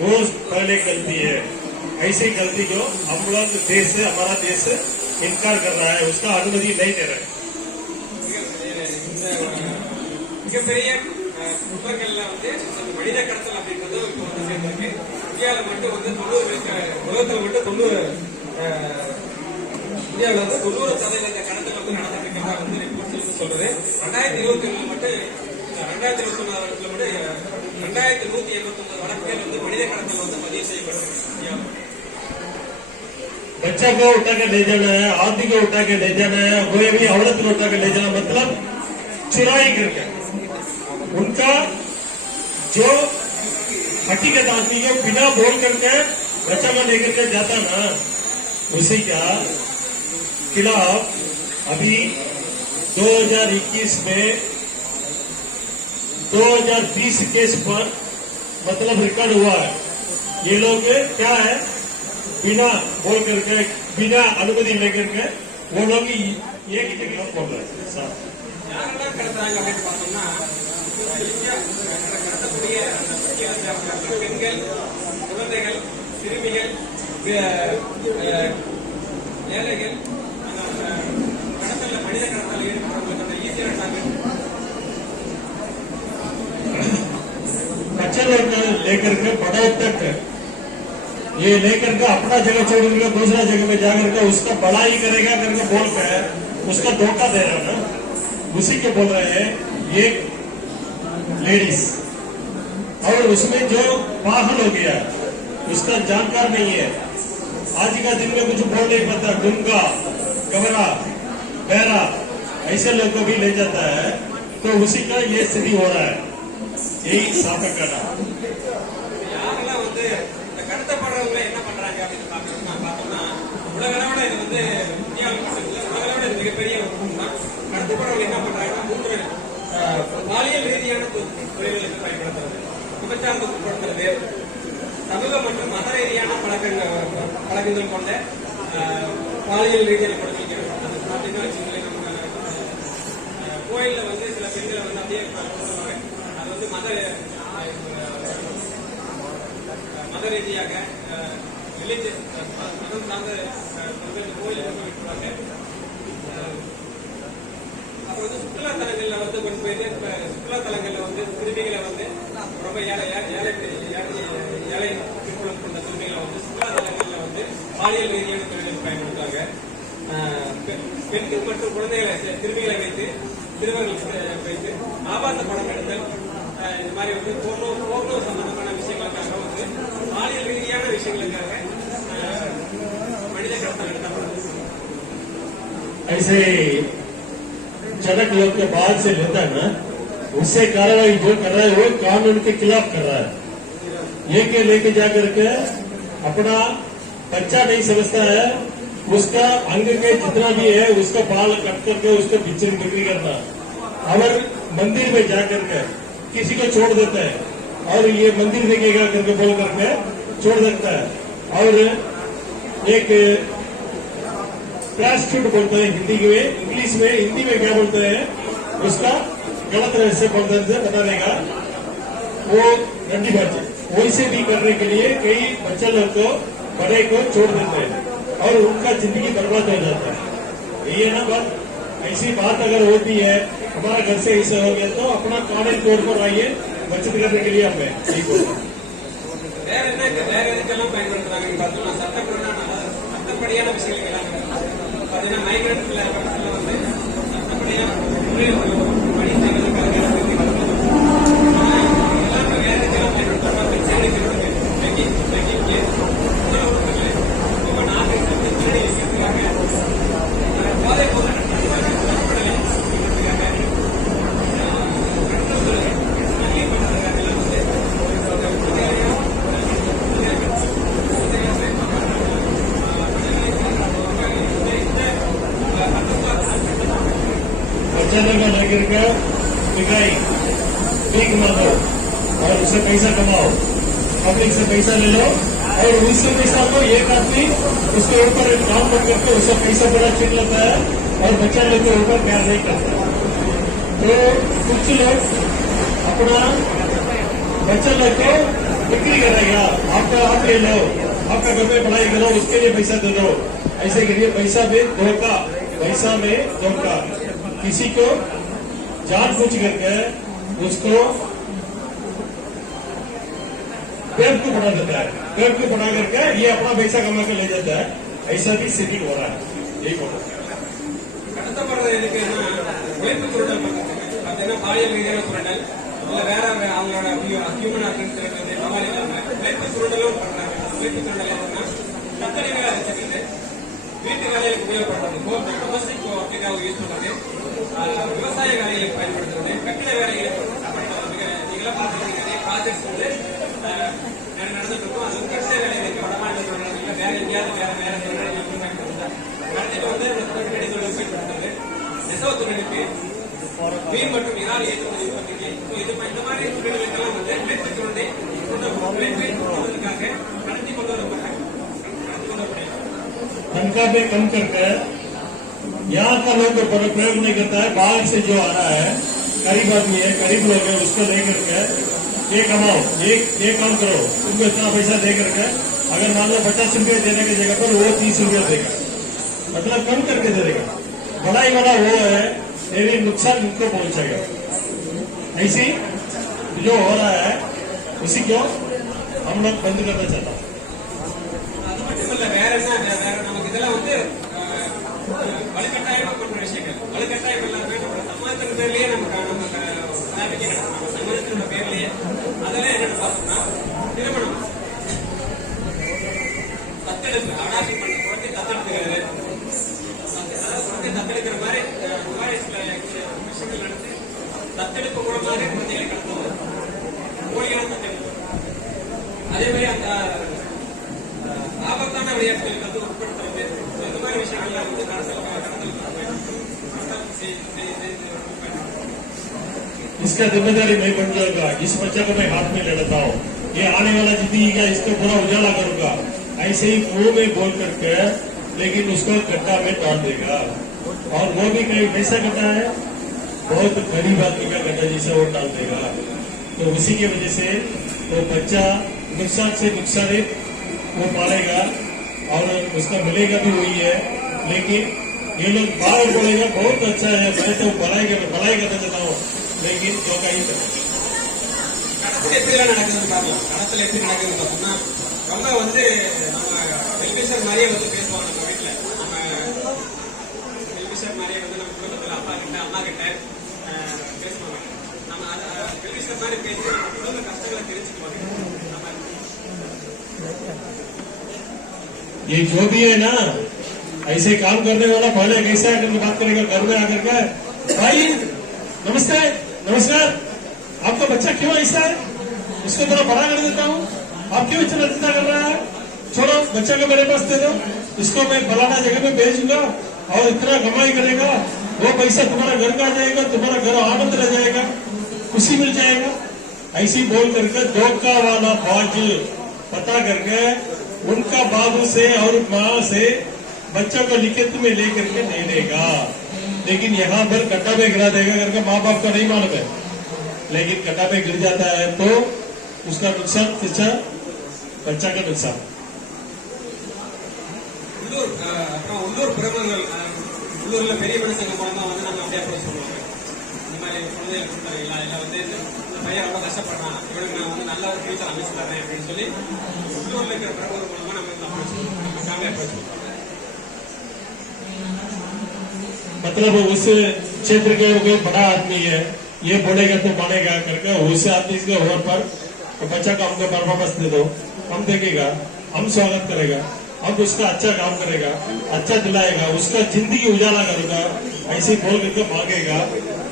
वो पहले गलती है। ऐसी गलती जो हम लोग देश हमारा देश इनकार कर रहा है, उसका अनुमति नहीं दे रहा है। மிகப்பெரிய குற்றங்கள்ல மனித கடத்தல் அப்படின்றது இப்போ வந்து சேர்ந்திருக்கு. இந்தியாவில் மட்டும் வந்து 90 உலகத்துல மட்டும் 90 இந்தியாவில் வந்து 90% கடத்தல் வந்து நடந்திருக்கிறதா வந்து ரிப்போர்ட் சொல்றது. 2021 மட்டும் 2021 வருஷத்துல மட்டும் 2189 வழக்குகள் வந்து மனித கடத்தல் வந்து பதிவு செய்யப்பட்டிருக்கு. बच्चा को उठा के ले जाना है, आदमी को उठा के ले जाना है, कोई भी औरत को उठा के ले जाना, मतलब चुराई करके उनका जो हकीकत आदमी को बिना बोल करके बच्चा को लेकर के जाता ना, उसी का खिलाफ अभी 2021 में 2020 केस पर मतलब रिकॉर्ड हुआ है। ये लोग क्या है, बिना बोल करके बिना अनुमति लेकर के वो लोग एक ही जगह बोल रहे हैं। யாரெல்லாம் கடத்துறாங்க அப்படின்னு பார்த்தோம்னா கடத்தக்கூடிய பெண்கள், குழந்தைகள், சிறுமிகள், ஏழைகள், கடத்தல மனித கடத்தல ஈடுபடுறவங்க ஈஸியான டார்கெட்। बच्चे लोग लेकर के बड़े तक ये लेकर के अपना जगह छोड़ कर दूसरा जगह में जाकर के उसका बड़ाई करेगा करके बोल कर उसका धोखा दे रहा है ना, उसी के बोल रहे हैं ये लेडीज। और उसमें जो पागल हो गया उसका जानकार नहीं है, आज का दिन में कुछ बोल नहीं पाता, गुंगा, गवरा, बहरा ऐसे लोग को भी ले जाता है, तो उसी का ये स्थिति हो रहा है। यही साफ करना யாரெல்லாம் வந்து கடத்தப்படுறவங்க என்ன பண்றாங்க அப்படின்னு பார்த்தோம்னா உலக அளவில் இது வந்து இந்தியாவில் மட்டும் இல்லை, உலக அளவில் இது மிகப்பெரிய தான். கடத்தப்படுறவங்க என்ன பண்றாங்கன்னா 3 பாலியல் ரீதியான தொழில்களுக்கு பயன்படுத்துறது, விபச்சாரத்தை உட்படுத்துறது, சமூக மற்றும் மத ரீதியான பழக்கங்கள் கொண்ட பாலியல் ரீதியான கொடுமைகள். அது பார்த்தீங்கன்னா வச்சுங்களேன், நம்ம கோயிலில் வந்து சில பெண்களை வந்து அப்படியே அது வந்து மத ரீதியாக மதம் சார்ந்த கோயிலுக்கு கொண்டு விட்டுருவாங்க. அப்புறம் வந்து சுற்றுலா தலங்கள்ல வந்து கொண்டு போயிட்டு சுற்றுலா தலங்கள்ல வந்து சிறுமிகளை வந்து ரொம்ப ஏழை பிற்புலம் கொண்ட சிறுமிகளை வந்து சுற்றுலா தலங்கள்ல வந்து பாலியல் ரீதியான தொழிலுக்கு பயன்படுத்துவாங்க. பெண்கள் மற்றும் குழந்தைகளை சிறுமிகளை வைத்து சிறுவர்கள் வைத்து ஆபாச படம் எடுத்தல், இந்த மாதிரி வந்து போர்னோ சம்பந்தமான விஷயங்களுக்காக வந்து பாலியல் ரீதியான விஷயங்களுக்காக மனித கடத்தல் நடத்தப்படுது। ऐसे जनक लोग के बाद से लेता है ना, उससे कार्रवाई जो कर रहा है वो कानून के खिलाफ कर रहा है। ये के लेके जाकर के अपना बच्चा नहीं समझता है, उसका अंग के जितना भी है उसका बाल कट करके उसका बिक्री करना, और मंदिर में जाकर के किसी को छोड़ देता है और ये मंदिर देखेगा करके बोल करके छोड़ देता है। और एक प्लास्टिक बोलते हैं हिंदी में, इंग्लिश में, हिंदी में क्या बोलते हैं उसका गलत से बोलते हैं बता देगा वो रंडी बाजी। वैसे भी करने के लिए कई बच्चे लोग को बड़े को छोड़ देते हैं और उनका जिंदगी बर्बाद हो जाता है। ये ना बात, ऐसी बात अगर होती है हमारा घर से ऐसे हो गया तो अपना कानून कोड पर आइए, बचत करने के लिए हमें ठीक होगा। வேற எதுக்கெல்லாம் பயன்படுத்துறாங்கன்னு பார்த்தோம்னா சட்டப்படியான விஷயங்கள் பார்த்தீங்கன்னா மைக்ரன்ட் வந்து சட்டப்படியான பணி செய்வதற்காக எல்லாமே வேற எதுக்கெல்லாம் பயன்படுத்துறாங்க, ரொம்ப நாட்டுக்கு திருடி வைக்கிறதுக்காக போதை பொருள் बच्चा का लेकर के बिकाई भीख मांगो और उससे पैसा कमाओ, पब्लिक से पैसा ले लो और उससे पैसा को एक आदमी उसके ऊपर काम कर करके उसका पैसा बड़ा छीन लेता है और बच्चा लोग के ऊपर प्यार नहीं करता। तो कुछ लोग अपना बच्चा लोग को बिक्री करेगा, आप ले लो, आपका घर में पढ़ाई करो, उसके लिए पैसा दे दो, ऐसे करिए। पैसा में धोखा, पैसा में धोखा, किसी को जानबूझ करके उसको बेवकूफ बना देता है, बेवकूफ बना करके ये अपना पैसा कमा कर ले जाता है। ऐसा भी सेटिंग हो रहा है, यही बोलो। கடத்தப்படுறது எதுக்குன்னா உழைப்பு சுரண்டல் பார்த்தீங்கன்னா பாலியல் ரீதியான சுரண்டல் இல்ல வேற அவங்களோட ஹியூமன் ஆர்கன்ஸ் உழைப்பு சுரண்டலும் பண்றாங்க. உழைப்பு சுரண்டல் என்னன்னா கத்தரிகளை வச்சுக்கிட்டு வீட்டு வேலைகளுக்கு உபயோகப்படுறது, டொமஸ்டிக் அப்படிங்கிறத யூஸ் பண்றது, விவசாய வேலைகளுக்கு பயன்படுத்துறது, கட்டிட வேலைகளுக்கு நீங்களா பார்த்துருக்கீங்க. நிறைய ப்ராஜெக்ட்ஸ் வந்து நடந்துட்டு இருக்கும். அது கட்டிட வேலைகளுக்கு வடமாநில வேற எங்கேயாவது வேற கடத்திட்டு வந்து பயன்படுத்துறது, நெசவு தொழிலுக்கு, மீன் மற்றும் இறால் ஏற்றுமதி உற்பத்திக்கு, இந்த மாதிரி தொழில்களுக்கெல்லாம் வந்து உழைப்பு சுரண்டை உழைப்புக்காக கடத்தி கொண்டு வரப்படுறாங்க. तनख्वाह पे कम करके यहाँ का लोग प्रयोग नहीं करता है, बाहर से जो आ रहा है गरीब आदमी है, गरीब लोग है, उसको दे करके ये कमाओ, ये काम करो, तुमको इतना पैसा दे करके अगर मान लो 50 रुपये देने की जगह पर वो 30 रुपया देगा, मतलब कम करके दे देगा। बड़ाई वाला वो है, लेकिन नुकसान उनको पहुंचेगा। ऐसी जो हो रहा है उसी को हम लोग बंद करना चाहता हूँ। அது மட்டும் இல்ல, வேற என்ன, வேற நமக்கு இதெல்லாம் வந்து வலுக்கட்டாயமா பண்ற விஷயங்கள். வலுக்கட்டாயம் எல்லாமே நம்ம சமாஜத்தின் பேர்லயே நம்ம சமாஜத்தினோட பேர்லயே அதெல்லாம் என்னன்னு பார்த்தோம்னா திருமணம், தத்தெடுப்பு, அடாப்ட் பண்ண குழந்தை தத்தெடுத்துக்கிறது, குழந்தை தத்தெடுக்கிற மாதிரி விஷயங்கள் நடத்தி தத்தெடுப்பு கூட மாதிரி குழந்தைகளை கடத்துவது, போலியான தத்தெடுப்பு. அதே மாதிரி அந்த ஆபத்தான விளையாட்டுகளுக்கு வந்து உட்படுத்துறது, இந்த மாதிரி விஷயங்கள்ல வந்து इसका जिम्मेदारी मैं बन जाऊंगा, इस बच्चे को मैं हाथ में ले लेता हूँ, ये आने वाला जिंदगी का इसको पूरा उजाला करूंगा, ऐसे ही मुंह में बोल करके लेकिन उसको गड्ढा में डाल देगा। और वो भी कहीं कैसा गड्ढा है, बहुत गरीब आदमी का गड्ढा जिसे वो डाल देगा। तो उसी की वजह से वो बच्चा नुकसान से नुकसानित वो पालेगा और उसका मिलेगा भी वही है। लेकिन ये लोग बाहर बोलेगा बहुत अच्छा है, मैं तो भलाई करना चाहता हूँ, लेकिन धोखा ही करता है। கடத்தல் எப்படிலாம் நடக்குதுன்னு பார்க்கலாம். கடத்தல் எப்படி நடக்குதுன்னு பார்த்தோம்னா, அவங்க வந்து நம்ம வெல்விஷர் மாதிரியே வந்து பேசுவாங்க. நம்ம வீட்டுல நம்ம வெல்விஷர் மாதிரியே வந்து நம்ம குடும்பத்துல அப்பா கிட்ட அம்மா கிட்ட பேசுவாங்க. நம்ம வெல்விஷர் மாதிரி பேசி நம்ம குடும்ப கஷ்டங்களை தெரிஞ்சுக்குவாங்க. ये जो भी है ना, ऐसे काम करने वाला पहले कैसे आकर बात करेगा, घर में आकर के भाई नमस्ते नमस्कार, आपका बच्चा क्यों ऐसा है, उसको थोड़ा बड़ा कर देता हूँ, आप क्यों इतना चिंता कर रहा है, छोड़ो बच्चा को मेरे पास दे दो, इसको मैं फलाना जगह में भेजूंगा और इतना कमाई करेगा, वो पैसा तुम्हारा घर का आ जाएगा, तुम्हारा घर आनंद रह जाएगा, खुशी मिल जाएगा। ऐसी बोल करके धोखा वाला बाज पता करके उनका बाबू से और माँ से बच्चों को लिखित में लेकर के दे देगा। लेकिन यहाँ पर कट्टा पे गिरा देगा करके माँ बाप का नहीं मालूम है, लेकिन कट्टा पे गिर जाता है तो उसका नुकसान शिक्षा बच्चा का नुकसान। உள்ளூர் பிரமுகர்கள், உள்ளூர்ல பெரிய மனுஷங்க மூலமா வந்து நம்ம அப்படியே அப்ரோச் பண்ணுவாங்க. இந்த மாதிரி குழந்தைகள் கொடுத்தாங்களா, இல்ல வந்து இந்த பையன் ரொம்ப கஷ்டப்படுறான், இவனுக்கு நான் வந்து நல்ல ஒரு ஃபியூச்சர் அமைச்சு தரேன் அப்படின்னு சொல்லி உள்ளூர்ல இருக்கிற பிரமுகர் மூலமா நம்ம அப்ரோச் பண்ணுவோம், நம்ம ஃபேமிலி அப்ரோச் பண்ணுவோம். मतलब उस क्षेत्र के कोई बड़ा आदमी है, ये बोलेगा तो मानेगा करके उस आदमी के ओर पर तो बच्चा का हमको परफॉर्मेंस दे दो, हम देखेगा, हम स्वागत करेगा, हम उसका अच्छा काम करेगा, अच्छा दिलाएगा, उसका जिंदगी उजाला करेगा, ऐसे बोल करके मांगेगा,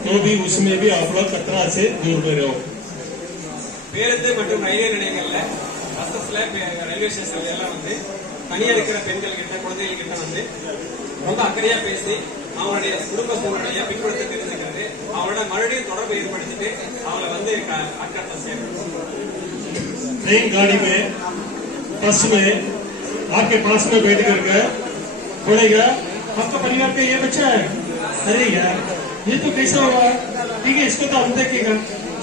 तो भी उसमें भी आप लोग खतरा से दूर में रहो। பேருந்து மற்றும் ரயில்வே நிலையங்கள்ல பஸ்ஸஸ்ல ரயில்வே ஸ்டேஷன்ல எல்லாம் வந்து தனியா இருக்கிற பெண்கள் கிட்ட குழந்தைகள் கிட்ட வந்து ரொம்ப அக்கறையா பேசி அவங்களுடைய குடும்ப சூழ்நிலையை பின்பற்ற தெரிஞ்சுக்கிறது, அவங்களோட மறுபடியும் தொடர்பு ஏற்படுத்திட்டு அவங்கள வந்து அட்ராக்ட் செய்யணும். ट्रेन गाड़ी में बस में आपके पास में बैठ करके बोलेगा आपका परिवार का ये बच्चा है, अरे यार ये तो कैसा हुआ? ठीक है, इसको तो हम देखेगा,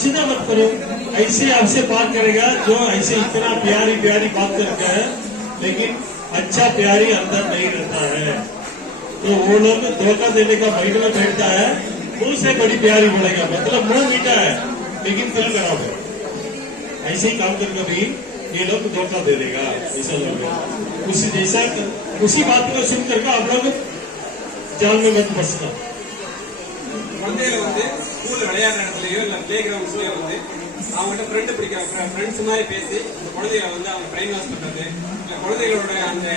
चिंता मत करो। ऐसे आपसे बात करेगा जो ऐसे इतना प्यारी प्यारी बात करता है, लेकिन अच्छा प्यारी अंदर नहीं रहता है, तो वो लोग धोखा देने का माइंड में बैठता है, मुंह से बड़ी प्यारी बोलेगा, मतलब मुंह मीठा है लेकिन दिल खराब है। ऐसे ही काम करके भी ये लोग धोखा दे देगा, ऐसा लोग उसी जैसा उसी बात को सुन करके आप लोग जाल में मत फंसना। குழந்தைகளை வந்து ஸ்கூல்ல விளையாடுற இடத்துலயோ இல்ல பிளே கிரவுண்ட்ஸ்லயோ வந்து அவங்ககிட்ட ஃப்ரெண்ட்ஸ் மாதிரி பேசி அந்த குழந்தைகளை வந்து அவங்க பிரெயின் வாஷ் பண்றது, இல்ல குழந்தைகளோட அந்த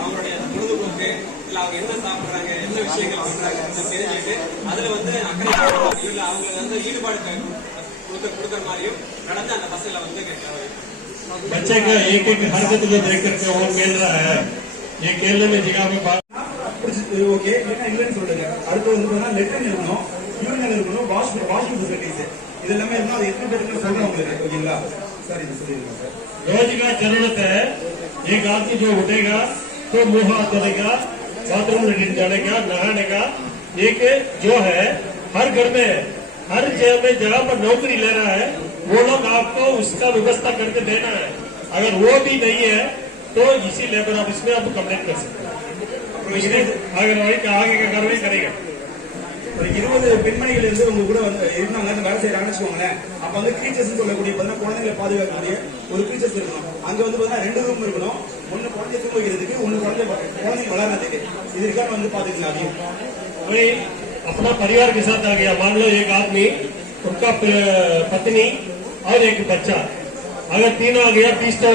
அவங்களுடைய பொழுதுபோக்கு, இல்ல அவங்க என்ன சாப்பிடுறாங்க, என்ன விஷயங்கள் பண்றாங்க தெரிஞ்சுட்டு அதுல வந்து அக்கறை காட்டுறதையும் இல்ல அவங்களுக்கு வந்து ஈடுபாடு கொடுக்குற மாதிரியும் நடந்து அந்த பசங்களை வந்து बच्चे का एक एक हरकत को देख करके वो खेल रहा है, ये खेलने में जगह में बात ஓகே இல்லைன்னு சொல்லுங்க. அடுத்து வந்து லெட்டர் இருக்கணும், யூரினல் இருக்கணும், வாஷிங் ஃபெசிலிட்டிஸ் இது எல்லாமே இருக்கணும். அது எத்தனை பேருக்கு சொல்றேன் உங்களுக்கு, ஓகேங்களா சார்? இது சொல்லிடுங்க சார். रोज का जरूरत है, एक आदमी जो उठेगा तो मुंह हाथ धोएगा, बाथरूम लेटरिन जाने का, नहाने का, एक जो है हर घर में हर जगह पर नौकरी ले रहा है, वो लोग आपको उसका व्यवस्था करके देना है। अगर वो भी नहीं है तो इसी लेबर ऑफिस में आप कंप्लेंट कर सकते हैं, अगर वही आगे का कार्रवाई करेगा। ஒரு 20 பெண்மணிகள் இருந்து உங்க கூட வந்து இருந்தாங்க, வேலை செய்யறாங்கன்னு வச்சுக்கோங்களேன். அப்ப வந்து கிரீச்சர்ஸ் சொல்லக்கூடிய குழந்தைகளை பாதுகாக்கக்கூடிய ஒரு கிரீச்சர்ஸ் இருக்கணும். அங்க வந்து 2 ரூம் இருக்கணும், ஒன்னு குழந்தை தூங்க வைக்கிறதுக்கு, ஒன்னு குழந்தைங்க விளையாடுறதுக்கு. இது இருக்கான்னு வந்து பாத்துக்கலாம். वही अपना परिवार के साथ आ गया, मान लो एक आदमी, उनका पत्नी और एक बच्चा, अगर तीनों आ गया 30 तो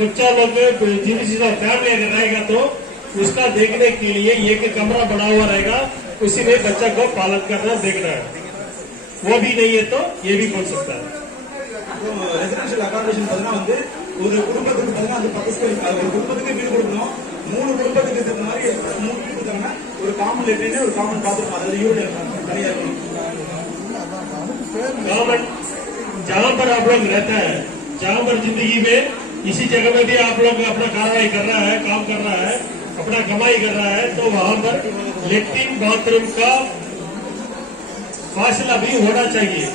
बच्चा लोग फैमिली अगर रहेगा तो उसका देखने के लिए एक कमरा बना हुआ रहेगा, उसी में बच्चा को पालन करना देखना है। वो भी नहीं है तो ये भी बोल सकता है। ரெசிடென்ஷியல் அகாமடேஷன் வந்து ஒரு குடும்பத்துக்கு அந்த 10 ஸ்கொயர் ஒரு குடும்பத்துக்கு வீடு கொடுக்கணும். 3 குடும்பத்துக்கு இருக்கிற மாதிரி 3 வீடு கொடுத்தாங்கன்னா ஒரு காமன் லெட்டரின் ஒரு காமன் பாத்ரூம், அதாவது யூனிட் தனியா இருக்கணும். गवर्नमेंट जहाँ पर आप लोग रहता है, जहाँ पर जिंदगी में इसी जगह में भी आप लोग अपना कार्रवाई कर रहा है, काम कर रहा है, अपना कमाई कर रहा है, तो वहाँ पर लेट्रिन बाथरूम का फासला भी होना चाहिए।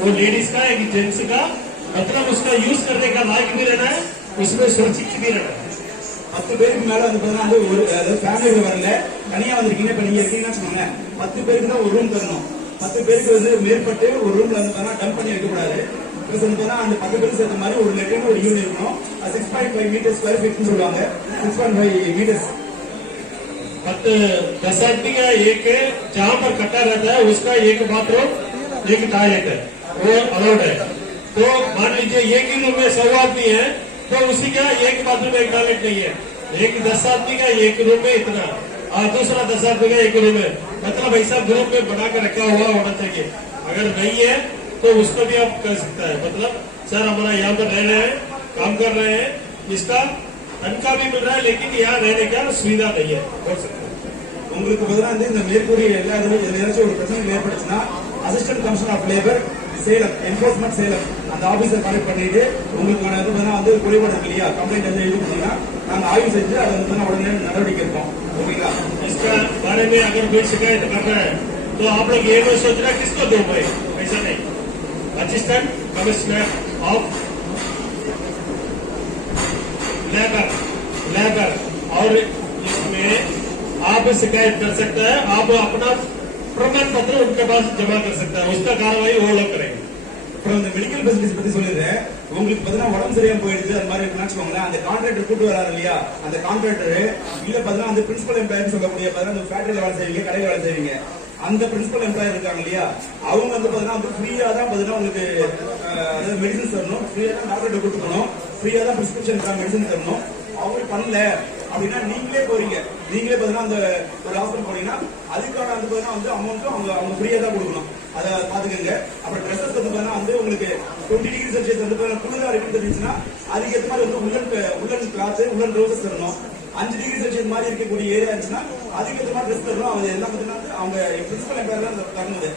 वो लेडीज का एक जेंट्स का, मतलब उसका यूज करने का लायक भी रहना है, उसमें सुरक्षित भी रहना है। 10 பேருக்கு மேல வந்து ஒரு ஃபேமிலியில வரல, தனியா வந்திருக்கீங்க. இப்ப நீங்க இருக்கீங்கன்னா வச்சுக்கோங்களேன், 10 பேருக்கு தான் ஒரு ரூம் தரணும். 10 பேருக்கு வந்து மேற்பட்டு ஒரு ரூம்ல வந்து டம்ப் பண்ணி வைக்கக்கூடாது. அந்த 10 பேருக்கு சேர்த்த மாதிரி ஒரு லெட்டர் ஒரு யூனிட் இருக்கணும். 6.5 மீட்டர் ஸ்கொயர் ஃபீட் சொல்லுவாங்க, 6.5 மீட்டர்ஸ்। 10 आदमी का एक जहाँ पर कट्टा रहता है उसका एक बाथरूम एक टॉयलेट है, वो अलाउड है। तो मान लीजिए एक ही रूम में 100 आदमी है तो उसी का एक बाथरूम एक टॉयलेट नहीं है, एक 10 आदमी का एक रूम में इतना और दूसरा 10 आदमी का एक रूम है, मतलब ऐसा ग्रुप में बना कर रखा हुआ होना चाहिए। अगर नहीं है तो उसको भी आप कर सकता है, मतलब सर हमारा यहाँ पर रह रहे हैं, काम कर रहे हैं, इसका तनख्वाह भी मिल रहा है लेकिन यहाँ रहने का सुविधा नहीं है, बोल सकते हैं। உங்களுக்கு பதிலாக இந்த மேற்கூறிய எல்லா இதுல ஏதாச்சும் ஒரு பிரச்சனை ஏற்பட்டுச்சுன்னா assistant commissioner of labour Salem, enforcement Salem, அந்த ஆபீசர் கான்டாக்ட் பண்ணிட்டு உங்களுக்கான வந்து குறைபாடு இருக்கு இல்லையா, கம்ப்ளைண்ட் வந்து எழுதி கொடுத்தீங்கன்னா நாங்க ஆய்வு செஞ்சு அதை வந்து உடனே நடவடிக்கை எடுப்போம், ஓகேங்களா? इसका बारे में अगर कोई शिकायत कर रहा है तो आप लोग ये नहीं सोचना किसको दो भाई, ऐसा नहीं। असिस्टेंट कमिश्नर ऑफ लेबर और इसमें आप शिकायत कर सकते हैं, आप अपना प्रमाण पत्र उनके पास जमा कर सकता है, उसका कार्रवाई वो लोग करेंगे। அப்புறம் இந்த மெடிக்கல் ஃபெசிலிட்டிஸ் பத்தி சொல்லிடுறேன். உங்களுக்கு பார்த்தீங்கன்னா உடம்பு சரியாம போயிடுச்சு அது மாதிரி இருக்குன்னு வச்சுக்கோங்களேன், அந்த கான்ட்ராக்டர் கூட்டு வராரு இல்லையா, அந்த கான்ட்ராக்டர் இல்ல பார்த்தீங்கன்னா அந்த பிரின்சிபல் எம்ப்ளாயர் சொல்லக்கூடிய பார்த்தீங்கன்னா அந்த ஃபேக்டரியில வேலை செய்வீங்க, கடையில் வேலை செய்வீங்க, அந்த பிரின்சிபல் எம்ப்ளாயர் இருக்காங்க இல்லையா, அவங்க வந்து பார்த்தீங்கன்னா ஃப்ரீயா தான் பார்த்தீங்கன்னா உங்களுக்கு அதாவது மெடிசன்ஸ் தரணும், ஃப்ரீயா தான் டாக்டர்கிட்ட கூட்டு போகணும், ஃப்ரீயா தான் பிரிஸ்கிரிப்ஷன் மெடிசன் தரணும். அவங்க பண்ணல அப்படின்னா நீங்களே போறீங்க, நீங்களே பார்த்தீங்கன்னா அந்த ஒரு ஹாஸ்பிட்டல் போனீங்கன்னா அதுக்கான வந்து அமௌண்ட்டும் அவங்க ஃப்ரீயா தான் கொடுக்கணும், அதை பாத்துக்கங்க. அப்புறம் ட்ரெஸ்ஸஸ் வந்து வந்து உங்களுக்கு 20 டிகிரி செல்சியஸ் வந்து குளிரா இருக்குன்னு தெரிஞ்சுன்னா அதுக்கு ஏற்ற மாதிரி வந்து உள்ளன் கிளாத் உள்ளன் ட்ரௌசர்ஸ் தரணும். 5 டிகிரி செல்சியஸ் மாதிரி இருக்கக்கூடிய ஏரியா இருந்துச்சுன்னா அதுக்கு ஏற்ற மாதிரி ட்ரெஸ் தரணும். அது எல்லாம் பார்த்தீங்கன்னா அவங்க பிரின்சிபல் எம்ப்ளாயர் தான் தரணுது.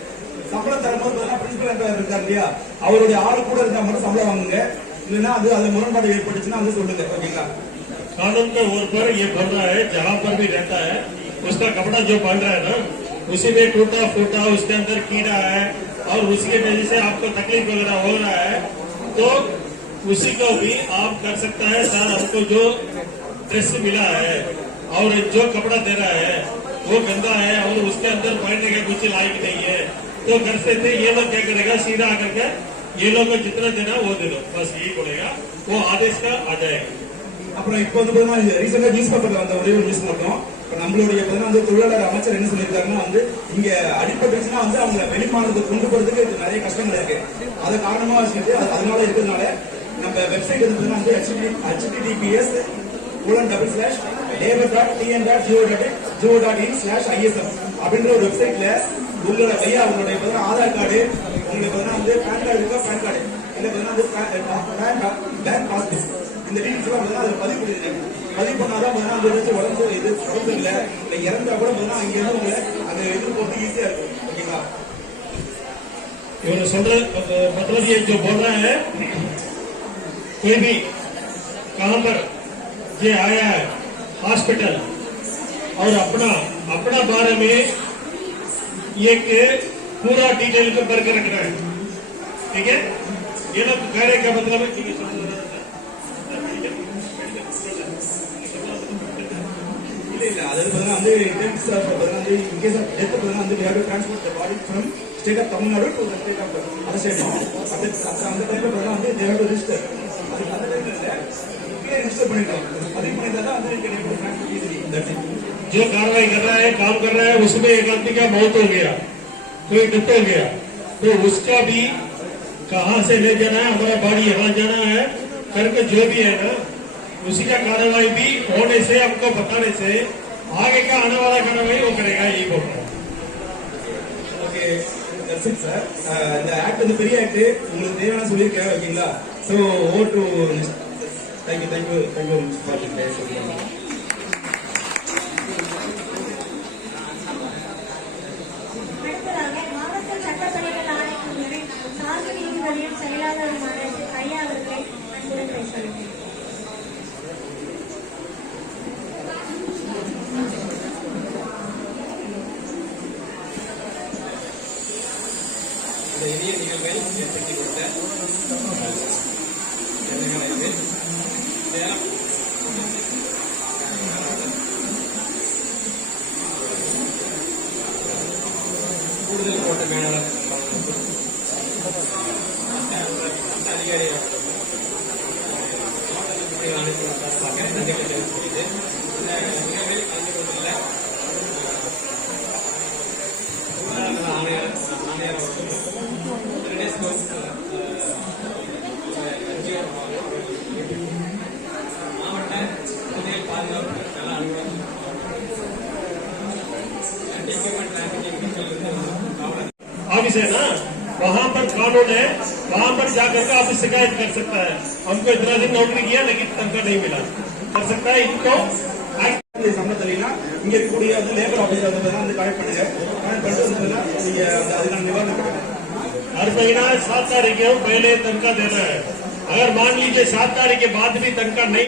சம்பளம் தரும்போது பார்த்தீங்கன்னா பிரின்சிபல் எம்ப்ளாயர் இருக்காரு இல்லையா, அவருடைய ஆளு கூட இருந்தா மட்டும் சம்பளம் வாங்குங்க, இல்லைன்னா அது முரண்பாடு ஏற்பட்டுச்சுன்னா வந்து சொல்லுங்க, ஓகேங்களா? कानून के ओर पर ये बोल रहा है जहाँ पर भी रहता है उसका कपड़ा जो बांध रहा है ना उसी में टूटा फूटा उसके अंदर कीड़ा है और उसकी वजह से आपको तकलीफ वगैरह हो रहा है, तो उसी को भी आप कर सकता है। सर हमको जो ड्रेस मिला है और जो कपड़ा दे रहा है वो गंदा है और उसके अंदर पहनने का कुछ लायक नहीं है, तो घर से थे ये लोग क्या करेगा, सीधा आकर के ये लोग को जितना देना वो दे दो, बस यही बोलेगा, वो आदेश का आ जाएगा। அப்புறம் இப்போ வந்து பாத்தீங்கன்னா ரீசெண்டா நியூஸ் பேப்பர்ல வந்த ஒரே ஒரு நியூஸ் மட்டும் இப்ப நம்மளுடைய பாத்தீங்கன்னா வந்து தொழிலாளர் அமைச்சர் என்ன சொல்லியிருக்காருன்னா வந்து இங்க அடிபட்டுச்சுன்னா வந்து அவங்க வெளி மாநிலத்துக்கு கொண்டு போறதுக்கு நிறைய கஷ்டங்கள் இருக்கு. அதை காரணமா வச்சுட்டு அதனால இருக்கிறதுனால நம்ம வெப்சைட் வந்து https://labor.tn.go.in/ism அப்படின்ற ஒரு வெப்சைட்ல உங்களோட கையா உங்களுடைய ஆதார் கார்டு, உங்களுக்கு வந்து பேன் கார்டு இருக்கா, பேன் கார்டு இல்ல வந்து பேங்க் பாஸ்புக், இந்த டீடைல்ஸ் எல்லாம் அதுல பதிவு பண்ணிருக்காங்க. பதிவு பண்ணாதான் அந்த உடம்பு இல்ல இறந்தா கூட அங்க இருந்து உங்களை அந்த இது போட்டு ஈஸியா இருக்கும். ஓகேங்களா? इन्होंने समझ मतलब ये जो बोल रहा है, कोई भी कहां पर ये आया है हॉस्पिटल और अपना बारे में एक पूरा डिटेल को भर के रखना है, ठीक है? ये लोग कहने का मतलब है कि இல்ல அதாவது வந்து இன்கேஸ் ஆஃப் டெத் வந்து we have to transport the body from state of Tamil Nadu to the state of other state. அந்த டைம்ல வந்து they have to register. அது அந்த டைம்ல இல்ல இப்பவே ரெஜிஸ்டர் பண்ணிட்டோம். பதிவு பண்ணிட்டா வந்து can able to transport easily. That's it. जो कार्रवाई कर रहा है, काम कर रहा है, उसमें एक आदमी का मौत हो गया, कोई डेथ हो गया, तो उसका भी कहां से ले जाना है, हमारा बॉडी यहाँ जाना है करके जो भी है ना, उसी का कार्रवाई भी होने से हमको बताने से आगे का आने वाला कार्रवाई वो करेगा, यही बोल रहा है। Okay that's it sir. இந்த ஆக்ட் வந்து பெரிய ஆக்ட், உங்களுக்கு தேவையான சொல்லியிருக்கேன். ஓகேங்களா? So over to thank you for the days. அடுத்ததாக மாவட்ட சட்டப்பணிகள் ஆணைக்குழுவின் சார்பு நீதிபதியும் செயலாளருமான ஐயா அவர்களை அன்புடன் பேசுகிறேன். இந்த இனிய நிகழ்வை ஏற்படுத்தி கொடுத்த சேலம் கூடுதல் கோட்ட மேலாளர் அதிகாரி அனைத்து சார்பாக நன்றிகளை தெரிவித்துள்ளது. இந்த நிகழ்வில் கலந்து கொண்டுள்ள ஆணையர் மாவட்ட புதையல் பாதுகாப்பு நல அலுவலகம் ऑफिस है ना, वहाँ पर कानून है, वहाँ पर जाकर के आप शिकायत कर सकता है, हमको इतना दिन नौकरी किया लेकिन तनख्वाह नहीं मिला, कर सकता है इनको சம்பளம் தெரியல இங்க இருக்கக்கூடிய வந்து லேபர் ஆபீசர் வந்து கனெக்ட் பண்ணுங்க. கனெக்ட் பண்ணிட்டு நீங்க அதுக்கான நிவாரணம் கொடுங்க. हर महीना 7 तारीख को पहले तनख्वाह देना है, अगर मान लीजिए 7 तारीख के बाद भी तनख्वाह नहीं